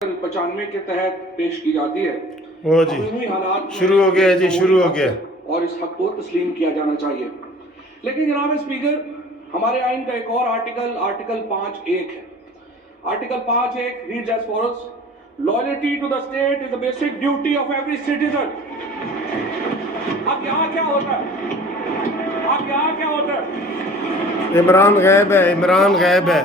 95 के तहत पेश की जाती है। ओ जी शुरू हो गया जी, शुरू हो गया और इस हक को तस्लीम किया जाना चाहिए। लेकिन जनाब स्पीकर, हमारे आइन का एक और आर्टिकल 5(1) है। Article 5(1) reads as follows: loyalty to the state is the basic duty of every citizen. अब यहाँ क्या होता है? इमरान गायब है, इमरान गायब है।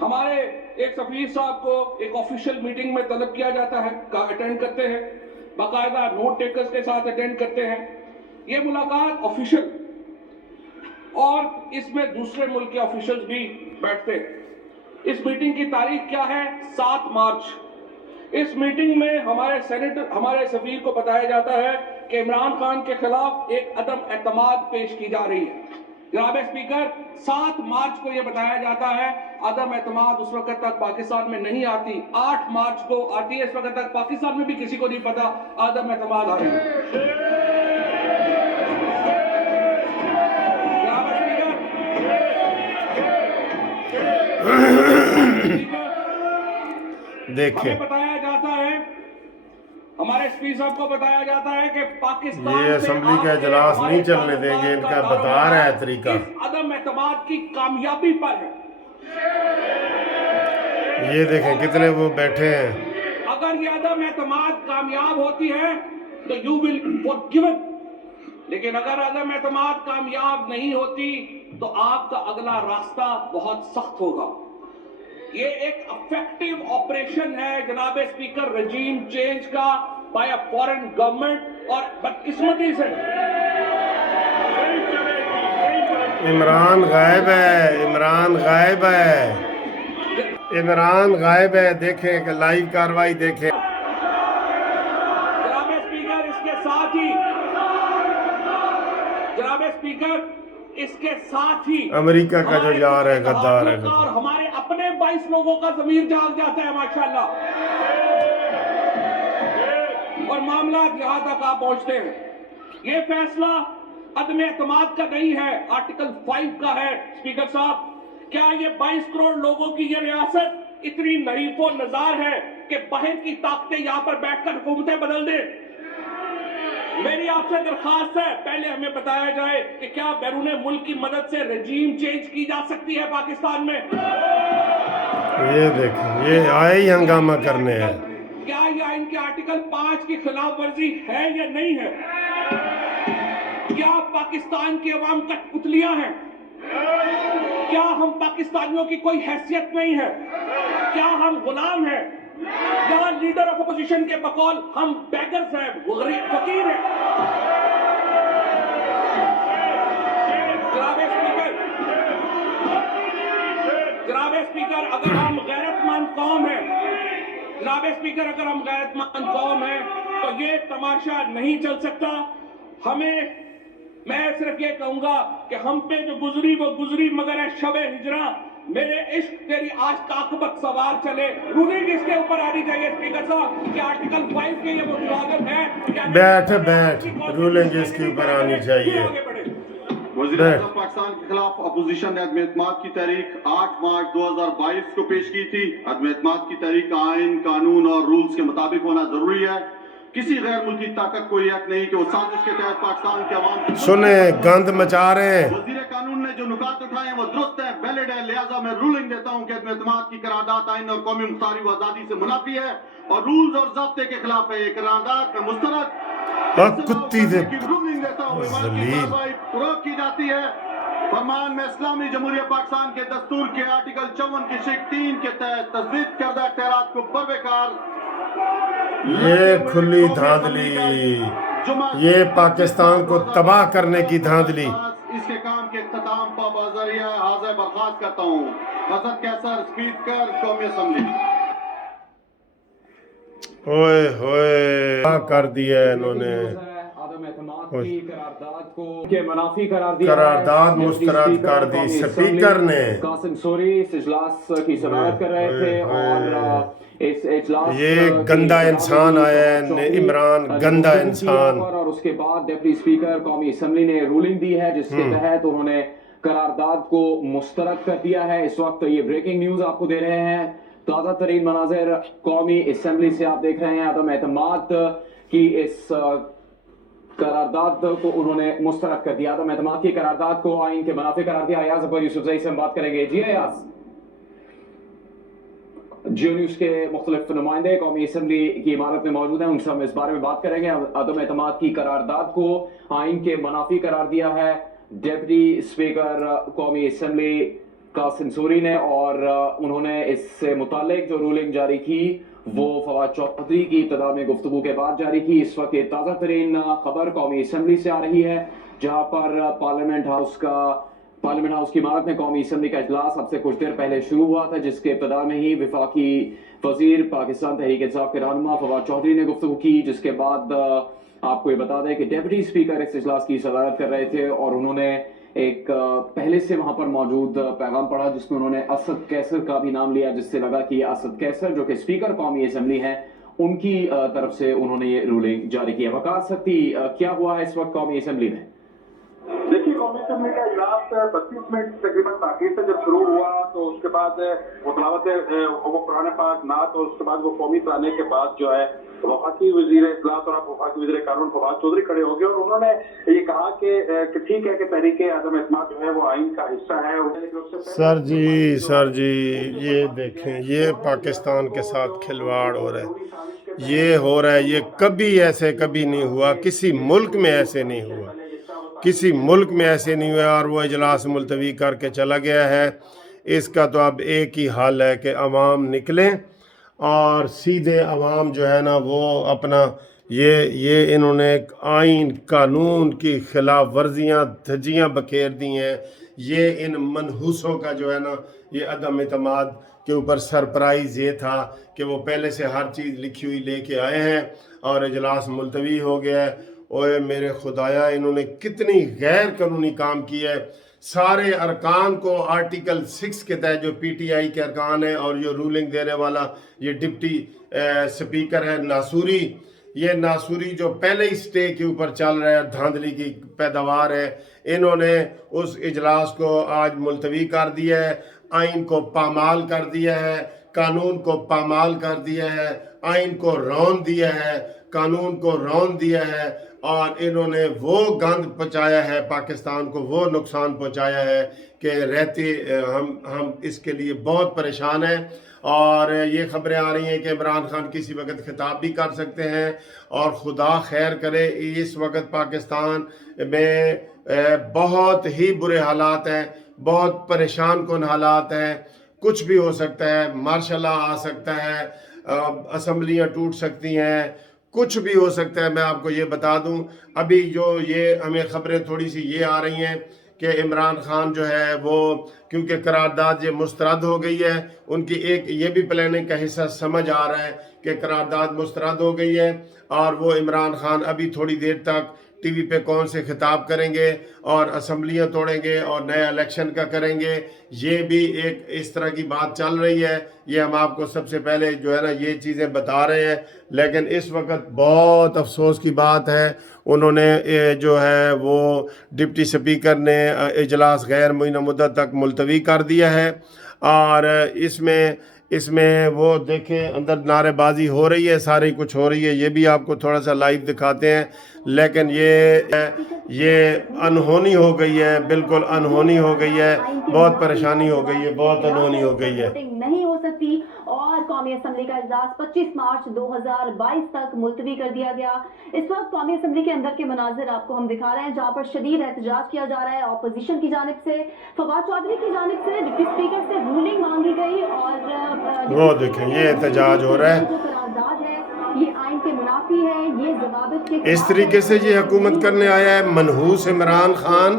हमारे एक सफीर साहब को एक ऑफिशियल मीटिंग में तलब किया जाता है, अटेंड करते हैं, बाकायदा नोट टेकर्स के साथ अटेंड करते हैं। ये मुलाकात ऑफिशियल, और इसमें दूसरे मुल्क के ऑफिशियल्स भी बैठते हैं। इस मीटिंग की तारीख क्या है? 7 मार्च। इस मीटिंग में हमारे सफीर को बताया जाता है कि इमरान खान के खिलाफ एक अदम एतमाद पेश की जा रही है। जनाब स्पीकर, 7 मार्च को यह बताया जाता है। अदम एतमाद उस वक्त तक पाकिस्तान में नहीं आती, 8 मार्च को आती है। इस वक्त तक पाकिस्तान में भी किसी को नहीं पता अदम एतमाद आ रही है। देखें, हमें बताया जाता है, हमारे स्पीकर साहब को बताया जाता है कि पाकिस्तान ये असेंबली का इजलास नहीं चलने देंगे, इनका बता रहा है तरीका। अदम एतमाद की कामयाबी पर है। ये देखें कितने वो बैठे हैं। अगर ये अदम एतमाद कामयाब होती है तो यू विल फॉरगिवन, लेकिन अगर अदम एतमाद कामयाब नहीं होती तो आपका अगला रास्ता बहुत सख्त होगा। ये एक इफेक्टिव ऑपरेशन है जनाब स्पीकर, रजीम चेंज का बाय अ फॉरेन गवर्नमेंट, और बदकिस्मती से इमरान गायब है, इमरान गायब है, इमरान गायब है। देखें कि लाइव कार्रवाई देखें। जनाब स्पीकर, इसके साथ ही अमेरिका का जो जा रहा है गद्दार है, और हमारे अपने 22 लोगों का ज़मीर जाग जाता है माशाल्लाह, और मामला यहाँ तक आप पहुंचते हैं। ये फैसला अदम एतमाद का नहीं है, आर्टिकल 5 का है। स्पीकर साहब, क्या ये 22 करोड़ लोगों की ये रियासत इतनी नरीफो नजार है कि बाहर की ताकतें यहाँ पर बैठकर हुकूमतें बदल दें? मेरी आपसे दरखास्त है, पहले हमें बताया जाए कि क्या बैरून मुल्क की मदद से रजीम चेंज की जा सकती है पाकिस्तान में? ये देखें, ये आए ही हंगामा करने हैं। क्या ये आइन के आर्टिकल 5 की खिलाफ वर्जी है या नहीं है? क्या पाकिस्तान की अवाम कठपुतलियां हैं? क्या हम पाकिस्तानियों की कोई हैसियत नहीं है? क्या हम गुलाम हैं? यहाँ लीडर ऑफ अपोजिशन के बकौल हम बैगर्स हैं, फकीर हैं। जनाब स्पीकर, अगर हम गैरतमंद कौम हैं तो ये तमाशा नहीं चल सकता। मैं सिर्फ ये कहूंगा कि हम पे जो गुजरी वो गुजरी, मगर है शब हिजरा, मेरे इश्क तेरी आज काकबत सवार चले। रूलिंग इसके ऊपर आनी चाहिए स्पीकर साहब कि आर्टिकल 5 के ये मुताबिक है। बैठ रूलिंग इसके ऊपर आनी चाहिए। वज़ीर-ए-आज़म पाकिस्तान के खिलाफ अपोजिशन ने अदम एतमाद की तारीख 8 मार्च 2022 को पेश की थी। अदम एतमाद की तारीख आइन, कानून और रूल्स के मुताबिक होना जरूरी है। किसी गैर मुल्की ताकत को यह हक नहीं कि वो साजिश के तहत पाकिस्तान के अवाम सुने गंद मचा रहे हैं। वज़ीर कानून ने जो नुकात उठाए वो दुरुस्त है, वैलिड है। लिहाजा मैं रूलिंग देता हूँ कि अदम एतमाद की करारदाद आइन और कौमी मुख्तारी व आज़ादी से मुनाफी है और रूल्स और ज़ाब्ते के खिलाफ है। ये करारदाद में मुस्तरद कुत्ती से रूलिंग देता हूँ पूरा की जाती है। फरमान में इस्लामी जमहूरिया पाकिस्तान के दस्तूर के आर्टिकल 54 की शिक 3 के तहत तजवीज़ करदा इख्तियारात को बरबेकार। ये खुली धांधली, ये पाकिस्तान को तबाह करने की धांधली। इसके काम के इख्तिताम पर बाज़रिया हाज़िर बर्खास्त करता हूँ। हज़रत कैसर, स्पीकर कौमी असेंबली। ओए होए क्या कर दिया है इन्होंने। करारदाद मुस्तरद कर दी स्पीकर ने। कासिम सूरी इस इजलास की सदारत कर रहे थे और इस इजलास ये गंदा इंसान आया है, इमरान गंदा इंसान। और उसके बाद डिप्टी स्पीकर कौमी असेंबली ने रूलिंग दी है जिसके तहत उन्होंने करारदाद को मुस्तरद कर दिया है। इस वक्त ये ब्रेकिंग न्यूज आपको दे रहे हैं। ताज़ा तरीन मनाजिर कौमी असम्बली से आप देख रहे हैं। अदम एतमाद की इस करारदाद को उन्होंने मुस्तरद कर दिया। अदम एतमाद की करारदाद को आइन के मुनाफिक करार दिया। अयाज अकबर यूसुफजई से हम बात करेंगे। जी अयाज, जियो न्यूज के मुख्तलिफ नुमाइंदे कौमी असम्बली की इमारत में मौजूद हैं, उनसे हम इस बारे में बात करेंगे। अदम एतमाद की करारदाद को आइन के मुनाफी करार दिया है डिप्टी स्पीकर कौमी असम्बली कासिम सूरी ने, और उन्होंने इससे मुतालिक जो रूलिंग जारी की वो फवाद चौधरी की इब्तिदा में गुफ्तगू के बाद जारी की। इस वक्त ताज़ा तरीन खबर कौमी असम्बली से आ रही है, जहां पर पार्लियामेंट हाउस की इमारत में कौमी असम्बली का इजलास अब से कुछ देर पहले शुरू हुआ था, जिसके इब्तिदा में ही वफाकी वजीर पाकिस्तान तहरीक इंसाफ के रहनुमा फवाद चौधरी ने गुफ्तगू की, जिसके बाद आपको ये बता दें कि डिप्टी स्पीकर इस इजलास की सदारत कर रहे थे और उन्होंने एक पहले से वहां पर मौजूद पैगाम पढ़ा, जिसमें उन्होंने असद कैसर का भी नाम लिया, जिससे लगा कि असद कैसर जो कि स्पीकर कौमी असम्बली हैं उनकी तरफ से उन्होंने ये रूलिंग जारी की है। वकार सकती क्या हुआ है इस वक्त कौमी असम्बली में? देखिए, कौमी असम्बली का इजलास 25 मिनट तकरीबन ताखीर से जब शुरू हुआ तो उसके बाद वो तलावत वो कुरान पाक नात और उसके बाद वो कौमी तराने के बाद जो है वफाकी वजीर इजलास और वफाकी वजीर कानून फवाद चौधरी खड़े हो गए और उन्होंने ये कहा कि ठीक है कि तहरीक अदम एतमाद जो है वो आइन का हिस्सा है। सर जी ये देखें, ये पाकिस्तान के साथ खिलवाड़ हो रहा है, ये हो रहा है, ये कभी ऐसे कभी नहीं हुआ, किसी मुल्क में ऐसे नहीं हुआ, किसी मुल्क में ऐसे नहीं हुआ, और वो इजलास मुलतवी करके चला गया है। इसका तो अब एक ही हल है कि अवाम निकलें और सीधे अवाम जो है ना वो अपना ये इन्होंने आइन कानून की खिलाफ वर्जियाँ धज्जियाँ बखेर दी हैं। ये इन मनहूसों का जो है ना ये अदम एतमाद के ऊपर सरप्राइज़ ये था कि वो पहले से हर चीज़ लिखी हुई लेके आए हैं और इजलास मुलतवी हो गया है। ओए मेरे खुदाया, इन्होंने कितनी गैर कानूनी काम किया है। सारे अरकान को आर्टिकल 6 के तहत जो पीटीआई के अरकान है और जो रूलिंग देने वाला ये डिप्टी स्पीकर है नासूरी, ये नासूरी जो पहले ही स्टे के ऊपर चल रहा है, धांधली की पैदावार है, इन्होंने उस इजलास को आज मुलतवी कर दिया है, आइन को पामाल कर दिया है, कानून को पामाल कर दिया है, आइन को रौन दिया है, कानून को रौन दिया है, और इन्होंने वो गंद पहुँचाया है पाकिस्तान को, वो नुकसान पहुँचाया है कि रहते हम इसके लिए बहुत परेशान हैं। और ये खबरें आ रही हैं कि इमरान खान किसी वक्त खिताब भी कर सकते हैं, और खुदा खैर करे, इस वक्त पाकिस्तान में बहुत ही बुरे हालात हैं, बहुत परेशान कुन हालात हैं, कुछ भी हो सकता है, मार्शल लॉ आ सकता है, असम्बलियाँ टूट सकती हैं, कुछ भी हो सकता है। मैं आपको ये बता दूं, अभी जो ये हमें खबरें थोड़ी सी ये आ रही हैं कि इमरान खान जो है वो क्योंकि करारदाद ये मुस्तरद हो गई है, उनकी एक ये भी प्लानिंग का हिस्सा समझ आ रहा है कि करारदाद मुस्तरद हो गई है, और वो इमरान खान अभी थोड़ी देर तक टीवी पे कौन से खिताब करेंगे और असम्बलियाँ तोड़ेंगे और नया इलेक्शन का करेंगे। ये भी एक इस तरह की बात चल रही है। ये हम आपको सबसे पहले जो है ना ये चीज़ें बता रहे हैं, लेकिन इस वक्त बहुत अफसोस की बात है, उन्होंने जो है वो डिप्टी स्पीकर ने इजलास गैर मुय्यन मुद्दत तक मुलतवी कर दिया है, और इसमें वो देखें अंदर नारेबाजी हो रही है, सारी कुछ हो रही है। ये भी आपको थोड़ा सा लाइव दिखाते हैं, लेकिन ये अनहोनी हो गई है, बिल्कुल अनहोनी हो गई है, बहुत परेशानी हो गई है, बहुत अनहोनी हो गई है। नहीं हो सकती और कौमी असम्बली का इजलास 25 मार्च 2022 तक मुलतवी कर दिया गया। इस वक्त कौमी असम्बली के अंदर के मनाजिर आपको हम दिखा रहे हैं, जहाँ पर शदीद एहतजाज किया जा रहा है। अपोजिशन की जानिब से फवाद चौधरी की जानिब से डिप्टी स्पीकर से रूलिंग मांगी गई, और वो देखें ये एहतजाज हो रहा है, जो करारदाद है ये आइन के मुनाफी है, ये ज़वाबित के इस तरीके से ये हुकूमत करने आया है मनहूस इमरान खान।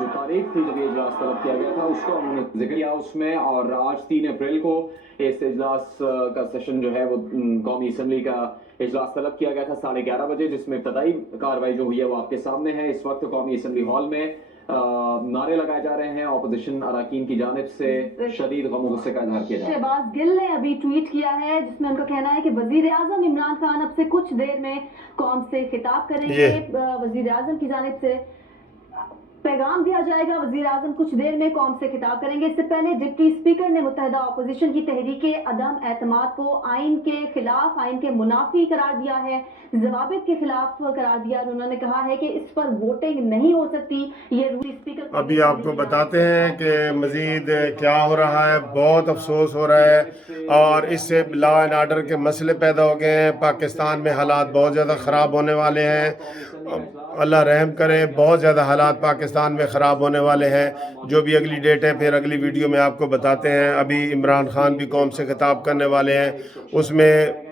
जो तारीख थी जब ये इजलास तलब किया गया था उसको हमने जिक्र किया उसमें, और आज 3 अप्रैल को इस इजलास का सेशन जो है वो कौमी असम्बली का इजलास तलब किया गया था 11:30 बजे, जिसमें इब्तदाई कार्रवाई जो हुई है वो आपके सामने है। इस वक्त कौमी असम्बली हॉल में नारे लगाए जा रहे हैं, अपोजिशन अरकान की जानिब से शदीद गम गुस्से का इजहार किया जा रहा है। शहबाज गिल ने अभी ट्वीट किया है जिसमें उनका कहना है कि वजीर आजम इमरान खान अब से कुछ देर में कौम से खिताब करेंगे। वजीर आजम की जानिब से पैगाम दिया जाएगा। वजीर आजम कुछ देर में कौम से खिताब करेंगे। इससे पहले डिप्टी स्पीकर ने मुत्तहदा अपोजिशन की तहरीक अदम एतमाद को आइन के खिलाफ, आइन के मुनाफी करार दिया है, जवाबित के खिलाफ करार दिया। उन्होंने कहा है कि इस पर वोटिंग नहीं हो सकती। ये रूली स्पीकर अभी आपको बताते हैं कि मज़ीद क्या हो रहा है। बहुत अफसोस हो रहा है और इससे लॉ एंड आर्डर के मसले पैदा हो गए हैं। पाकिस्तान में हालात बहुत ज़्यादा ख़राब होने वाले हैं। अल्लाह रहम करे, बहुत ज़्यादा हालात पाकिस्तान में ख़राब होने वाले हैं। जो भी अगली डेट है फिर अगली वीडियो में आपको बताते हैं। अभी इमरान खान भी कौम से खिताब करने वाले हैं, उसमें